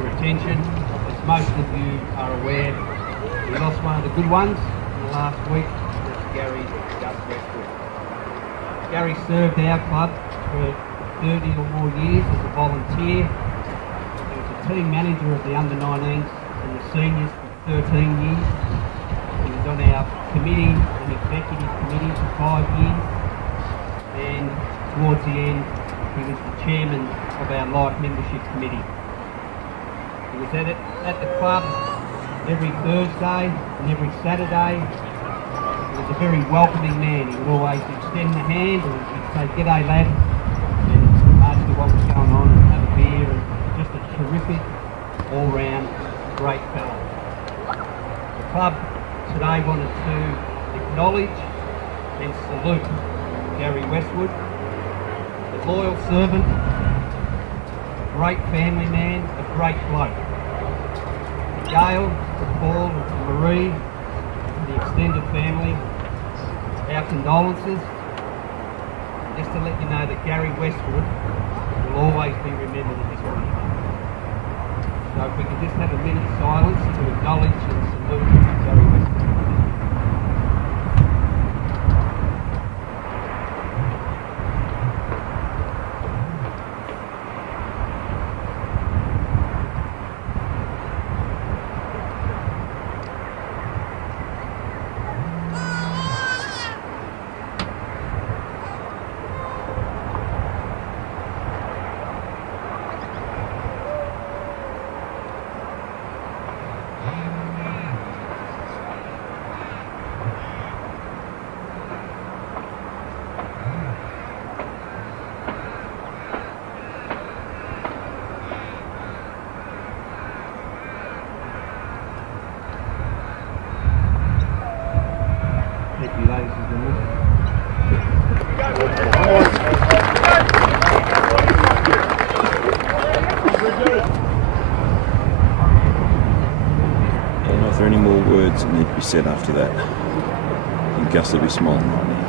your attention. As most of you are aware, we lost one of the good ones in the last week. That's Gary Westwood. Gary served our club for 30 or more years as a volunteer. He was a team manager of the under-19s and the seniors for 13 years. He was on our committee, an executive committee, for 5 years. And towards the end, he was the chairman of our life membership committee. He was at the club every Thursday and every Saturday. He was a very welcoming man. He would always extend the hand and he'd say, "G'day lad," and ask you what was going on and have a beer, and just a terrific, all-round, great fellow. The club today wanted to acknowledge and salute Gary Westwood, a loyal servant, a great family man, a great bloke. To Gail, to Paul and to Marie, to the extended family, our condolences. And just to let you know that Gary Westwood will always be remembered in this country. So if we could just have a minute's silence to acknowledge and salute Gary Westwood. Thank you, ladies and gentlemen. I don't know if there are any more words that need to be said after that. I think Gus will be smiling right now.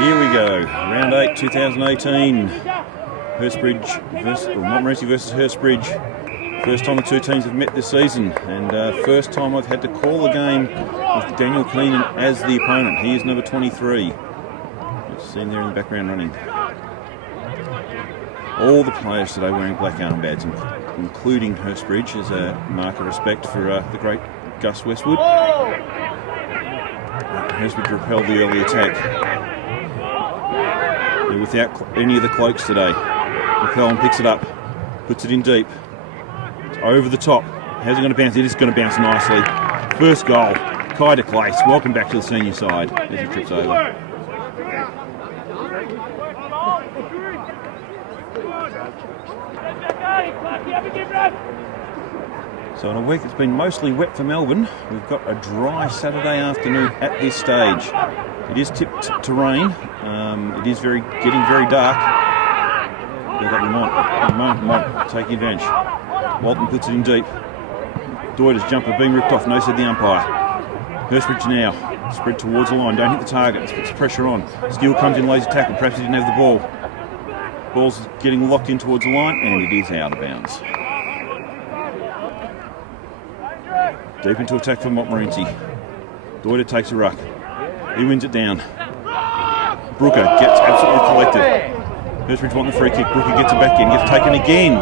Here we go, round 8, 2018. Montmorency versus Hurstbridge. First time the two teams have met this season, and first time I've had to call a game with Daniel Keenan as the opponent. He is number 23. Just seen there in the background running. All the players today wearing black armbands, including Hurstbridge, as a mark of respect for the great Gus Westwood. Hurstbridge repelled the early attack. They're without any of the cloaks today. McClellan picks it up, puts it in deep. It's over the top. How's it going to bounce? It is going to bounce nicely. First goal, Kai de Clace. Welcome back to the senior side as he trips over. So on a week that's been mostly wet for Melbourne, we've got a dry Saturday afternoon at this stage. It is tipped to rain. It is getting very dark. We've got Lamont taking advantage. Walton puts it in deep. Doyter's jumper being ripped off, no said the umpire. Hurstbridge now, spread towards the line, don't hit the target, puts pressure on. Steele comes in, lays a tackle, perhaps he didn't have the ball. Ball's getting locked in towards the line, and it is out of bounds. Deep into attack for Montmorency. Doyter takes a ruck. He wins it down. Brooker gets absolutely collected. Hurstbridge want the free kick. Brooker gets it back in. Gets taken again.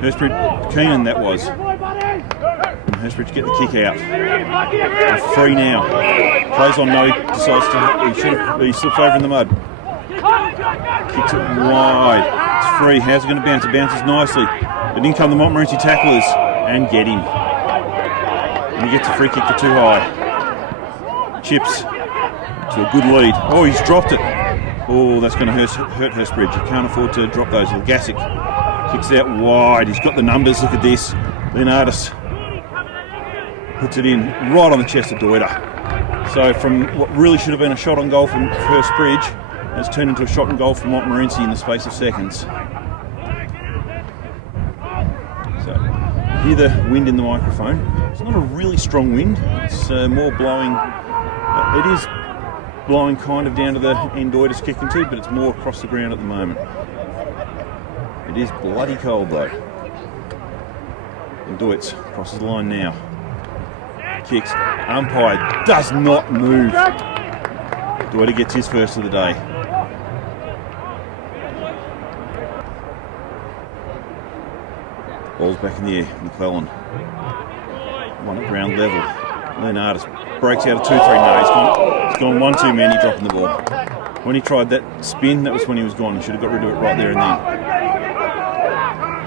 Hurstbridge, Keenan that was. And Hurstbridge get the kick out. They're free now. Plays on no. Decides he slips over in the mud. Kicks it wide. It's free. How's it going to bounce? It bounces nicely. But in come the Montmorency tacklers and get him. And he gets a free kick for too high. Chips to a good lead. Oh, he's dropped it. Oh, that's going to hurt Hurstbridge. You can't afford to drop those. Lagasic kicks it out wide. He's got the numbers. Look at this. Leonardis puts it in right on the chest of Doyter. So from what really should have been a shot on goal from Hurstbridge, has turned into a shot on goal from Montmorency in the space of seconds. So hear the wind in the microphone. It's not a really strong wind. It's more blowing. It is blowing kind of down to the end Doyd is kicking to, but it's more across the ground at the moment. It is bloody cold though. And Doyd crosses the line now. Kicks. Umpire does not move. Doyd gets his first of the day. Ball's back in the air. McClellan. One at ground level. Leonardis breaks out of 2-3. No, he's gone one too many dropping the ball. When he tried that spin, that was when he was gone. He should have got rid of it right there and then.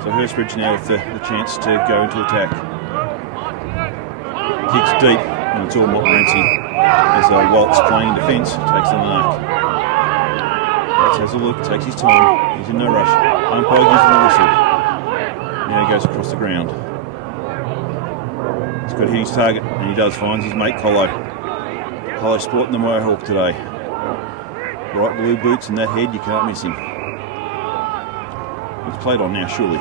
So Hurstbridge now with the chance to go into attack. Kicks deep, and it's all Montmorency as Waltz playing defence takes the mark. Waltz has a look, takes his time. He's in no rush. Umpire gives him the whistle. Now he goes across the ground. He's got to hit his target, and he does. Finds his mate Colo. Colo sporting the Mohawk today. Bright blue boots and that head, you can't miss him. It's played on now, surely.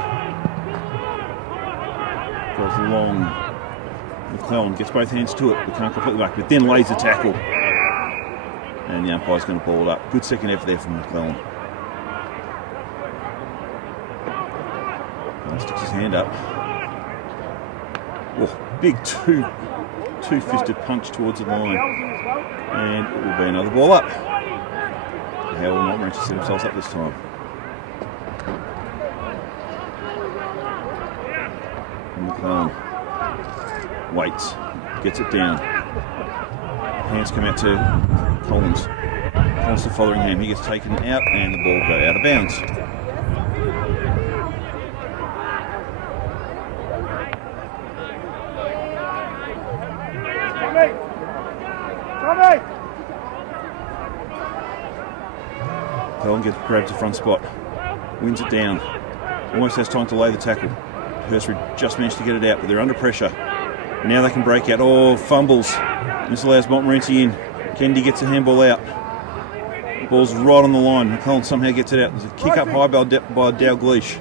Goes long. McClellan gets both hands to it, but can't completely back, but then lays the tackle. And the umpire's going to ball it up. Good second effort there from McClellan. And sticks his hand up. Oh, big two-fisted punch towards the line. And it will be another ball up. How will Montmorency set themselves up this time? And McClellan waits, gets it down. Hands come out to Collins. Collins to Fotheringham. He gets taken out and the ball goes out of bounds. Collins grabs the front spot, wins it down. Almost has time to lay the tackle. Hurstbridge just managed to get it out, but they're under pressure. Now they can break out. Oh, fumbles. This allows Montmorency in. Kennedy gets the handball out. The ball's right on the line. McClellan somehow gets it out. There's a kick up high by Dalgleish.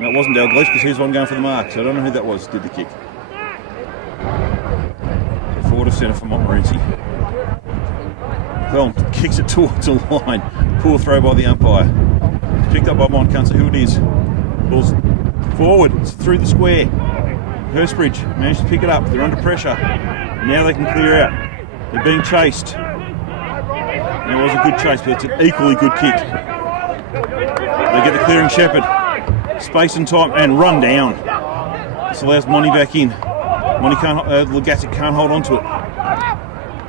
No, it wasn't Dalgleish because he was the one going for the mark, so I don't know who that was did the kick. So forward of centre for Montmorency. McClellan kicks it towards the line. Poor throw by the umpire. It's picked up by Mont, can't see who it is. Ball's forward, it's through the square. Hurstbridge managed to pick it up. They're under pressure. Now they can clear out. They're being chased. And it was a good chase, but it's an equally good kick. They get the clearing shepherd. Space and time and run down. This allows Monty back in. Monty can't, Legatic can't hold on to it.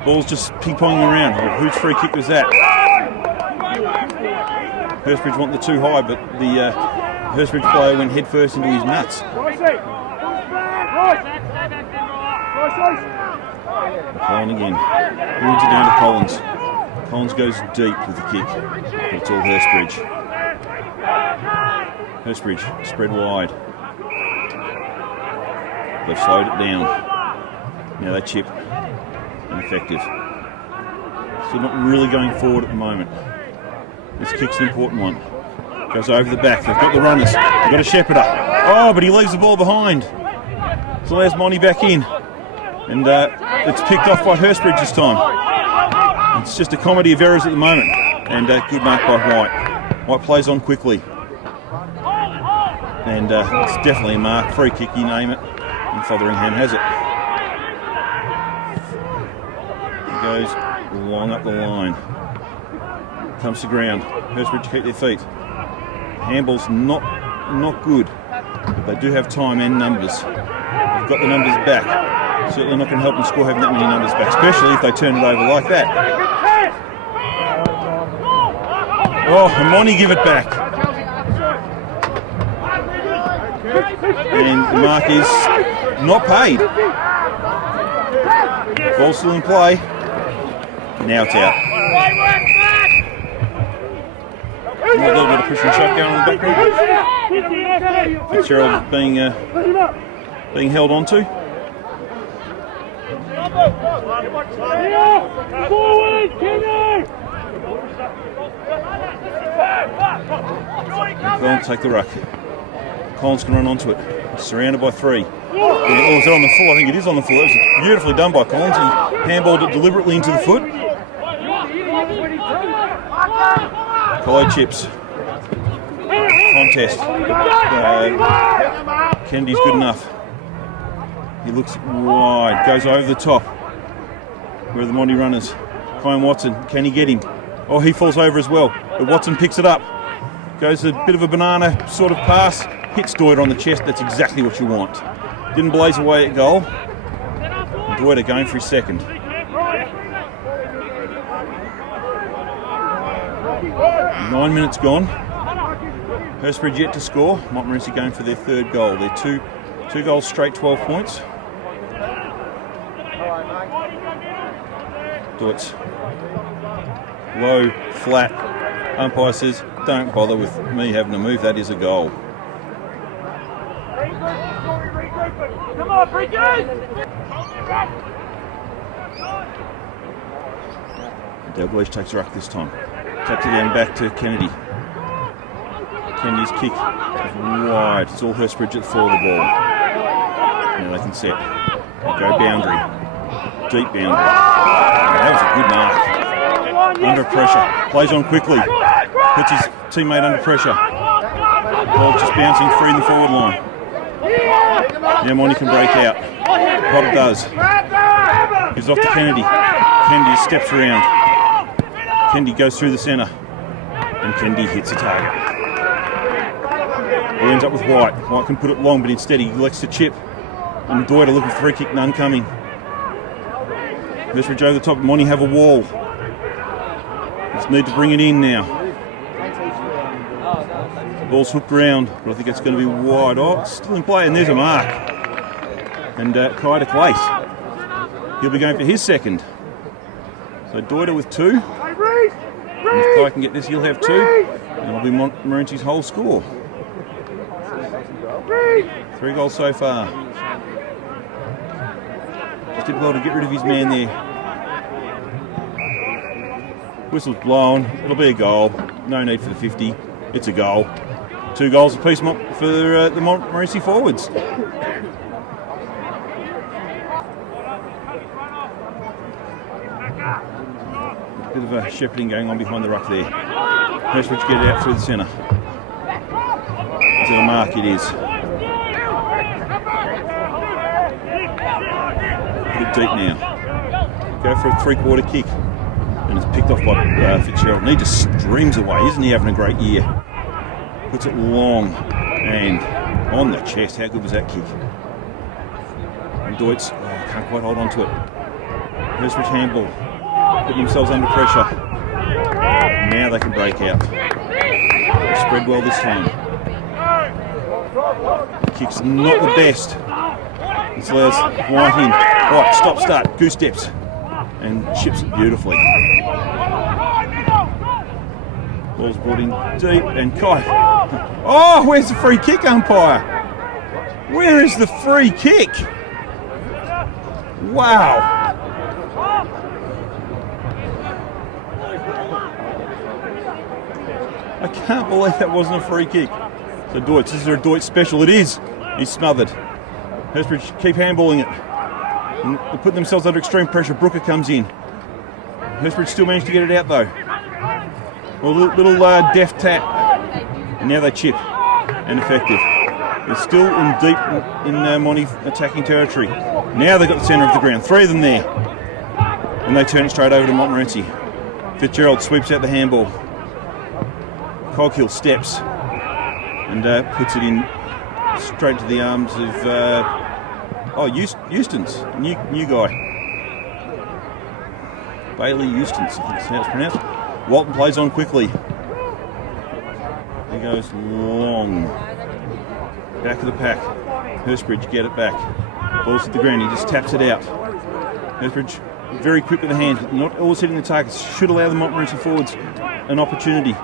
Ball's just ping-ponging around. Oh, whose free kick was that? Hurstbridge want the too high, but the Hurstbridge player went head first into his nuts. Collins again. Moves it down to Collins. Collins goes deep with the kick. It's all Hurstbridge. Hurstbridge spread wide. They've slowed it down. Now they chip. Ineffective. So not really going forward at the moment. This kick's an important one. Goes over the back. They've got the runners. They've got a shepherder. Oh, but he leaves the ball behind. So there's Monty back in. And it's picked off by Hurstbridge this time. It's just a comedy of errors at the moment. And good mark by White. White plays on quickly. And it's definitely a mark. Free kick, you name it. And Fotheringham has it. He goes long up the line. Comes to ground. Hurstbridge keep their feet. Handball's not good. But they do have time and numbers. They've got the numbers back. Certainly not going to help them score having that many numbers back, especially if they turn it over like that. Oh, and Monty give it back. And the mark is not paid. Ball still in play. Now it's out. A little bit of push and shove going on in the background. Fitzgerald being held onto. McClellan take the ruck. Collins can run onto it. He's surrounded by three. Oh, is it on the full? I think it is on the full. It was beautifully done by Collins. He handballed it deliberately into the foot. Collo chips. Contest. Kennedy's good enough. He looks wide, goes over the top. Where are the Monty runners? Kyan Watson, can he get him? Oh, he falls over as well. But Watson picks it up. Goes a bit of a banana sort of pass. Hits Doyd on the chest. That's exactly what you want. Didn't blaze away at goal. Doyd going for his second. 9 minutes gone. Hurstbridge yet to score. Montmorency going for their third goal. They're two goals straight, 12 points. Doyd's low, flat. Umpire says, don't bother with me having to move. That is a goal. Come on, Bridges! Dalglish takes a ruck this time. Taps it down back to Kennedy. Kennedy's kick is wide. It's all Hurstbridge at the fall of the ball. Now they can set. They go boundary. Deep boundary. Oh, that was a good mark. Under pressure. Plays on quickly. Puts his teammate under pressure. Ball just bouncing free in the forward line. Now Monty can break out. Potter does. He's off to Kennedy. Kennedy steps around. Kennedy goes through the centre. And Kennedy hits the target. He ends up with White. White can put it long, but instead he elects to chip. And Doyd looking for free kick, none coming. Hurstbridge over the top. Monty have a wall. Just need to bring it in now. Ball's hooked round, but I think it's going to be wide. Oh, it's still in play, and there's a mark. And Kai de Clace. He'll be going for his second. So Doyd with 2. And if Kai can get this, he'll have 2. And it'll be Montmorency's whole score. 3 goals so far. Just did well to get rid of his man there. Whistle's blown. It'll be a goal. No need for the 50. It's a goal. 2 goals apiece for the Montmorency forwards. Bit of a shepherding going on behind the ruck there. Hurstbridge get it out through the centre. Is it a mark? It is. Put it deep now. Go for a 3-quarter kick. And it's picked off by Fitzgerald. And he just streams away. Isn't he having a great year? Puts it long and on the chest. How good was that kick? And Deutz can't quite hold on to it. Hurstbridge handball. Putting themselves under pressure. Now they can break out. Spread well this time. The kick's not the best. This allows White in. White, stop, start, goose steps. And ships it beautifully. Ball's brought in deep, and Kai. Oh, where's the free kick, umpire? Where is the free kick? Wow. I can't believe that wasn't a free kick. So Deutz, this is a Deutz special. It is. He's smothered. Hurstbridge keep handballing it. And they're putting themselves under extreme pressure. Brooker comes in. Hurstbridge still managed to get it out though. Well, little deft tap. And now they chip. And effective. They're still in deep in Monty attacking territory. Now they've got the centre of the ground. 3 of them there. And they turn it straight over to Montmorency. Fitzgerald sweeps out the handball. Coghill steps. And puts it in straight to the arms of Euston's, new guy. Bailey Euston's, I think that's how it's pronounced. Walton plays on quickly. He goes long. Back of the pack. Hurstbridge get it back. Ball's at the ground, he just taps it out. Hurstbridge very quick with the hands, but not always hitting the targets. Should allow the Montmorency forwards an opportunity.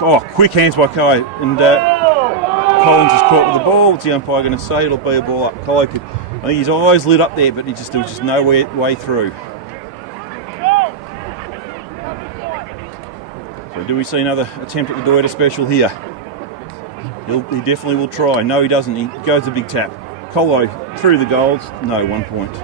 Oh, quick hands by Kai. And Collins is caught with the ball. What's the umpire going to say? It'll be a ball up. I think his eyes lit up there, but there was just no way through. So do we see another attempt at the Doyd special here? He definitely will try. No, he doesn't. He goes a big tap. Colo through the goals. No, 1 point.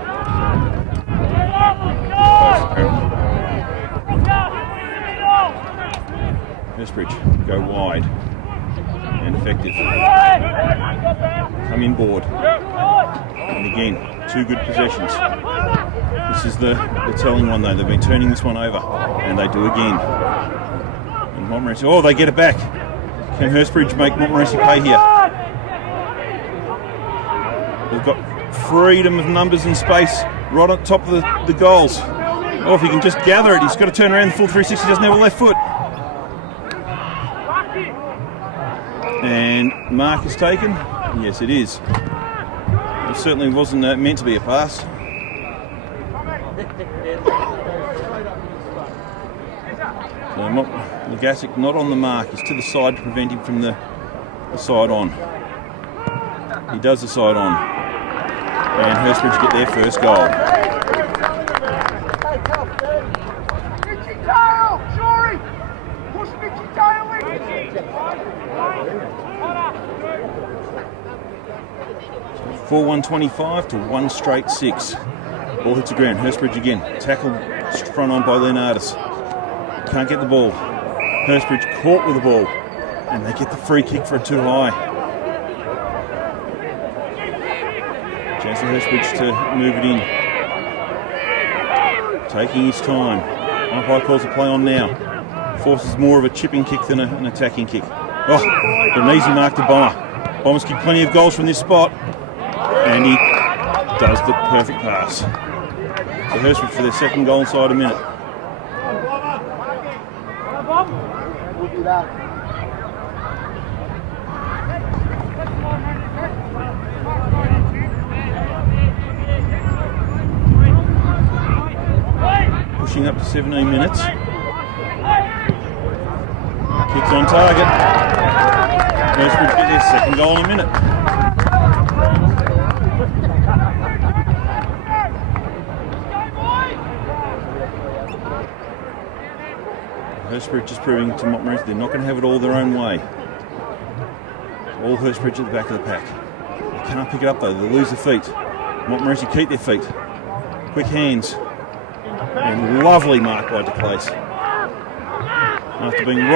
Hurstbridge go wide and effective. Come inboard. And again, 2 good possessions. This is the telling one though. They've been turning this one over, and they do again. And Montmorency, oh, they get it back. Can Hurstbridge make Montmorency pay here? They've got freedom of numbers and space right on top of the goals. Oh, if he can just gather it, he's got to turn around the full 360, doesn't have a left foot. And mark is taken. Yes, it is. It certainly wasn't meant to be a pass. So Legasic not on the mark. He's to the side to prevent him from the side on. He does the side on. And Hurstbridge get their first goal. Mickey Tail! Shorey! Push Mickey Tail in! 4-1-25 to 1 straight 6. Ball hits the ground. Hurstbridge again. Tackled front on by Leonardis. Can't get the ball. Hurstbridge caught with the ball. And they get the free kick for a too high. Chance for Hurstbridge to move it in. Taking his time. Umpire calls a play on now. Forces more of a chipping kick than an attacking kick. Oh, but an easy mark to Bomber. Bombers kick plenty of goals from this spot. And he does the perfect pass. So Hurstbridge for their second goal inside a minute. Pushing up to 17 minutes. Kicks on target. Hurstbridge get their second goal in a minute. Hurstbridge is proving to Montmorency they're not going to have it all their own way. All Hurstbridge at the back of the pack. They can't pick it up though, they lose their feet. Montmorency keep their feet. Quick hands. And lovely mark by De Clace. After being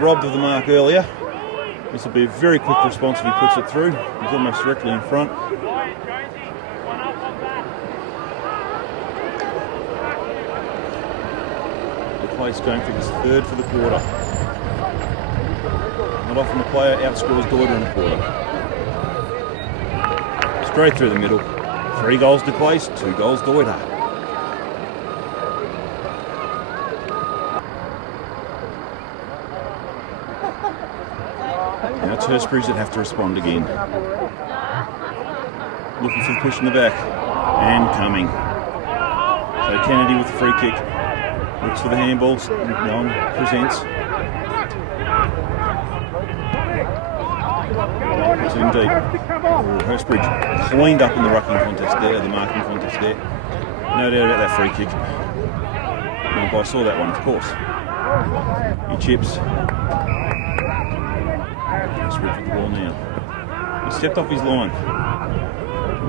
robbed of the mark earlier, this will be a very quick response if he puts it through. He's almost directly in front. De Clace going for his third for the quarter. Not often a player outscores Deuter in a quarter. Straight through the middle. 3 goals De Clace, 2 goals Deuter. Now it's Hurstbridge that have to respond again. Looking for the push in the back. And coming. So Kennedy with the free kick. Looks for the handballs. No one presents. It's in deep. Hurstbridge cleaned up in the rucking contest there, the marking contest there. No doubt about that free kick. And I saw that one, of course. He chips. Hurstbridge with the ball now. He stepped off his line.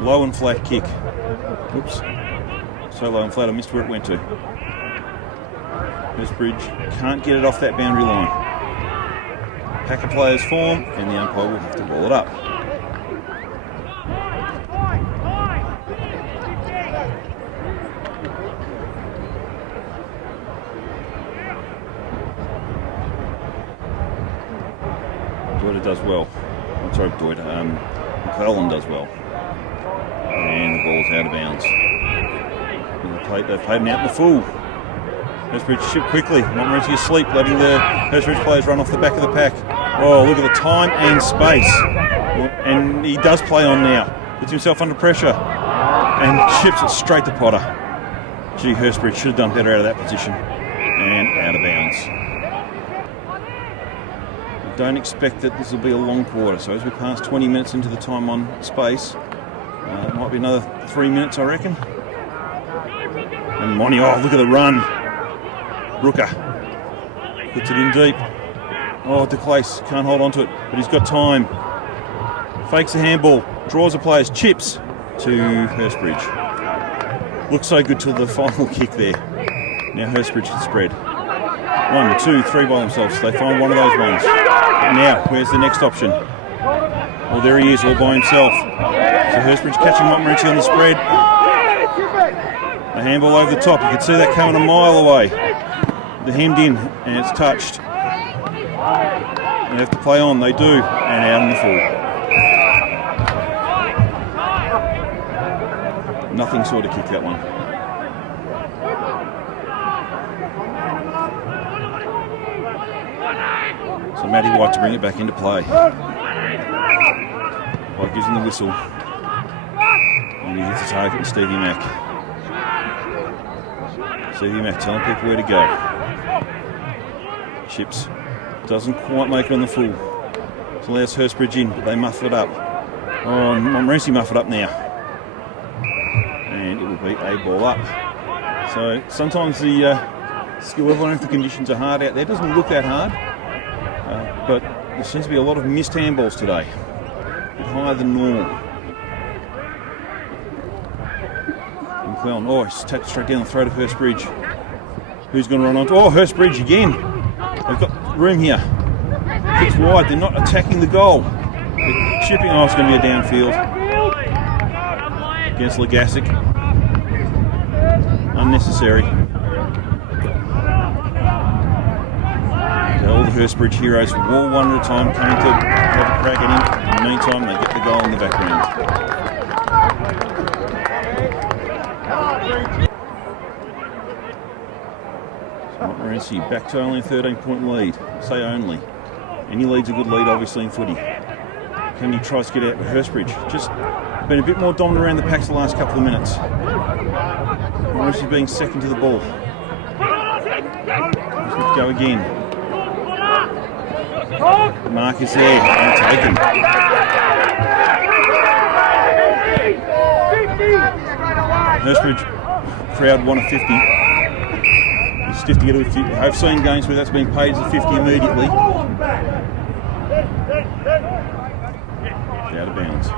Low and flat kick. Oops. So low and flat, I missed where it went to. Hurstbridge can't get it off that boundary line. Pack of players form, and the umpire will have to roll it up. Deuter does well. I'm sorry, McClellan does well. And the ball's out of bounds. They've played him out in the full. Hurstbridge chip quickly. Montmorency asleep, letting the Hurstbridge players run off the back of the pack. Oh, look at the time and space. And he does play on now. Puts himself under pressure and chips it straight to Potter. Gee, Hurstbridge should have done better out of that position. And out of bounds. Don't expect that this will be a long quarter. So as we pass 20 minutes into the time on space, it might be another 3 minutes, I reckon. And Monty, oh, look at the run. Brooker puts it in deep. Oh, De Clace can't hold on to it, but he's got time. Fakes a handball, draws the players, chips to Hurstbridge. Looks so good till the final kick there. Now Hurstbridge can spread. 1, 2, 3 by themselves. They find one of those ones. But now, where's the next option? Well, there he is, all by himself. So Hurstbridge catching Montmorency on the spread. A handball over the top. You can see that coming a mile away. The hemmed in, and it's touched. They have to play on. They do, and out in the full. Nothing sort of kick that one. So Matty White to bring it back into play. White gives him the whistle. And he hits the target with Stevie Mack. Stevie Mack telling people where to go. Chips doesn't quite make it on the full. It allows Hurstbridge in, but they muff it up. Oh, Montmorency muff it up now. And it will be a ball up. So sometimes the skill level, if the conditions are hard out there, doesn't look that hard. But there seems to be a lot of missed handballs today. A bit higher than normal. McClellan, oh, he's tapped straight down the throat of Hurstbridge. Who's going to run on? Oh, Hurstbridge again. They've got room here. Kicks wide, they're not attacking the goal. They're chipping, oh, it's going to be a downfield. Against Legasic. Unnecessary. All the Hurstbridge heroes, wall one at a time, coming to have a crack at him. In the meantime, they get the goal in the background. So Montmorency back to only a 13-point lead. Say only. Any lead's a good lead, obviously, in footy. Can he try to get out with Hurstbridge? Just been a bit more dominant around the packs the last couple of minutes. Montmorency being second to the ball. Let's go again. The mark is there and taken. Hurstbridge crowd won a 50. It's stiff to get a 50. I've seen games where that's been paid as a 50 immediately. Out of bounds.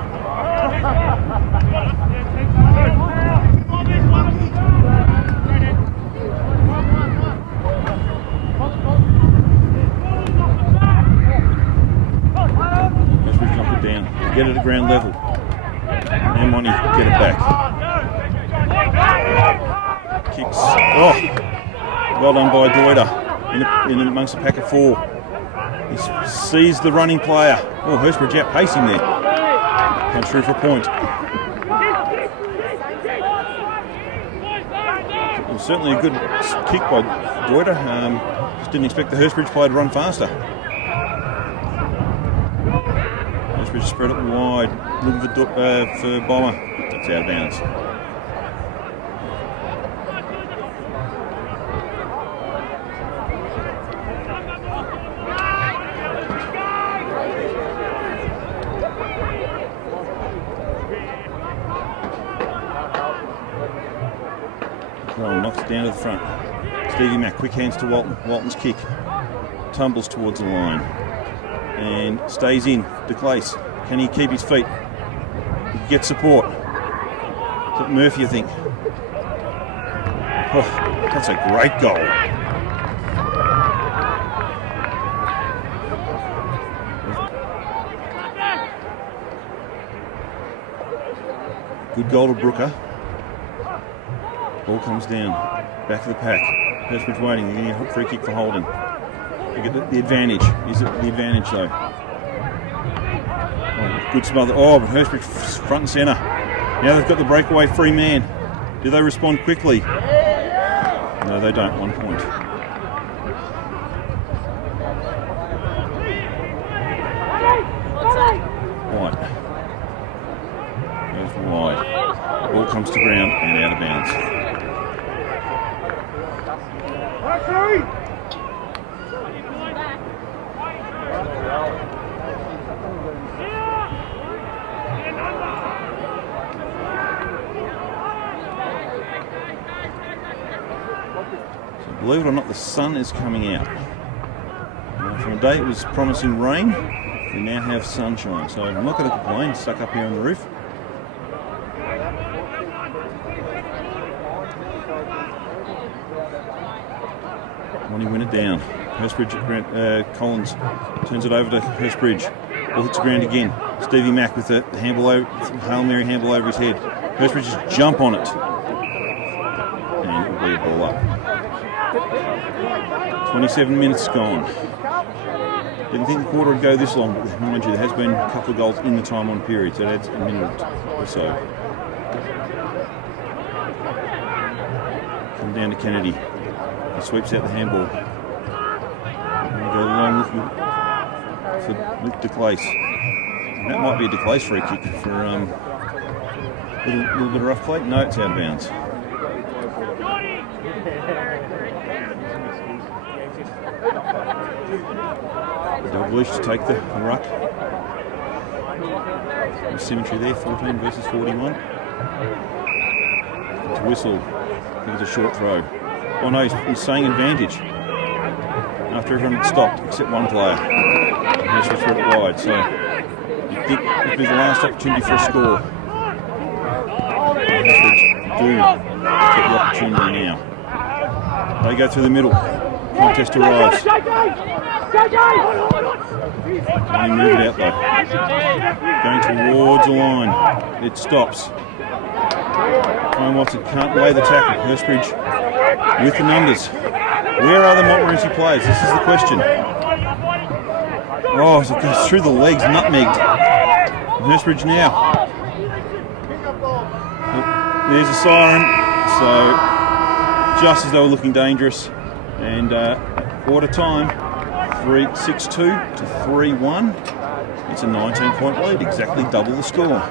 Get it at ground level. And Monty get it back. Kicks. Oh! Well done by Doida in amongst a pack of 4. He sees the running player. Oh, Hurstbridge outpacing there. Comes through for a point. It was certainly a good kick by Doida. Just didn't expect the Hurstbridge player to run faster. Spread it wide, looking for Bomber. It's out of bounds. Well, knocks it down to the front. Stevie Mack, quick hands to Walton. Walton's kick tumbles towards the line and stays in. DeClace. Can he keep his feet? He can get support. Is it Murphy, I think? Oh, that's a great goal. Good goal to Brooker. Ball comes down. Back of the pack. Hurstbridge waiting. They're going to get a free kick for Holden. They get the advantage. Is it the advantage though? Good smother. Oh, but Hurstbridge front and centre. Now they've got the breakaway free man. Do they respond quickly? No, they don't. 1 point. White. Goes wide. The ball comes to ground and out of bounds. Believe it or not, the sun is coming out. From a day it was promising rain, we now have sunshine. So I'm not going to complain, stuck up here on the roof. Monty Winner batted down. Hurstbridge, Collins turns it over to Hurstbridge. Ball hits the ground again. Stevie Mack with the handball over, Hail Mary handball over his head. Hurstbridge just jump on it. And it will be a ball up. 27 minutes gone. Didn't think the quarter would go this long, but mind you, there has been a couple of goals in the time on period, so that adds a minute or so. Come down to Kennedy. He sweeps out the handball. And we go along for Luke DeClace. And that might be a DeClace free kick for a little bit of rough play. No, it's out of bounds. Dalglish to take the ruck. There's symmetry there, 14 versus 41. To whistle. I think it's a short throw. Oh no, he's saying advantage. After everyone had stopped, except one player. And he's just threw it wide, so you'd think it'd be the last opportunity for a score. Hurstbridge do get the opportunity now. They go through the middle. Contest arrives. Can he move it out though? Going towards the line. It stops. Ryan Watson can't lay the tackle. Hurstbridge with the numbers. Where are the Montmorency players? This is the question. Oh, so it goes through the legs, nutmegged. Hurstbridge now. There's a siren. So just as they were looking dangerous. And quarter time, 6-2 to 3-1. It's a 19-point lead, exactly double the score.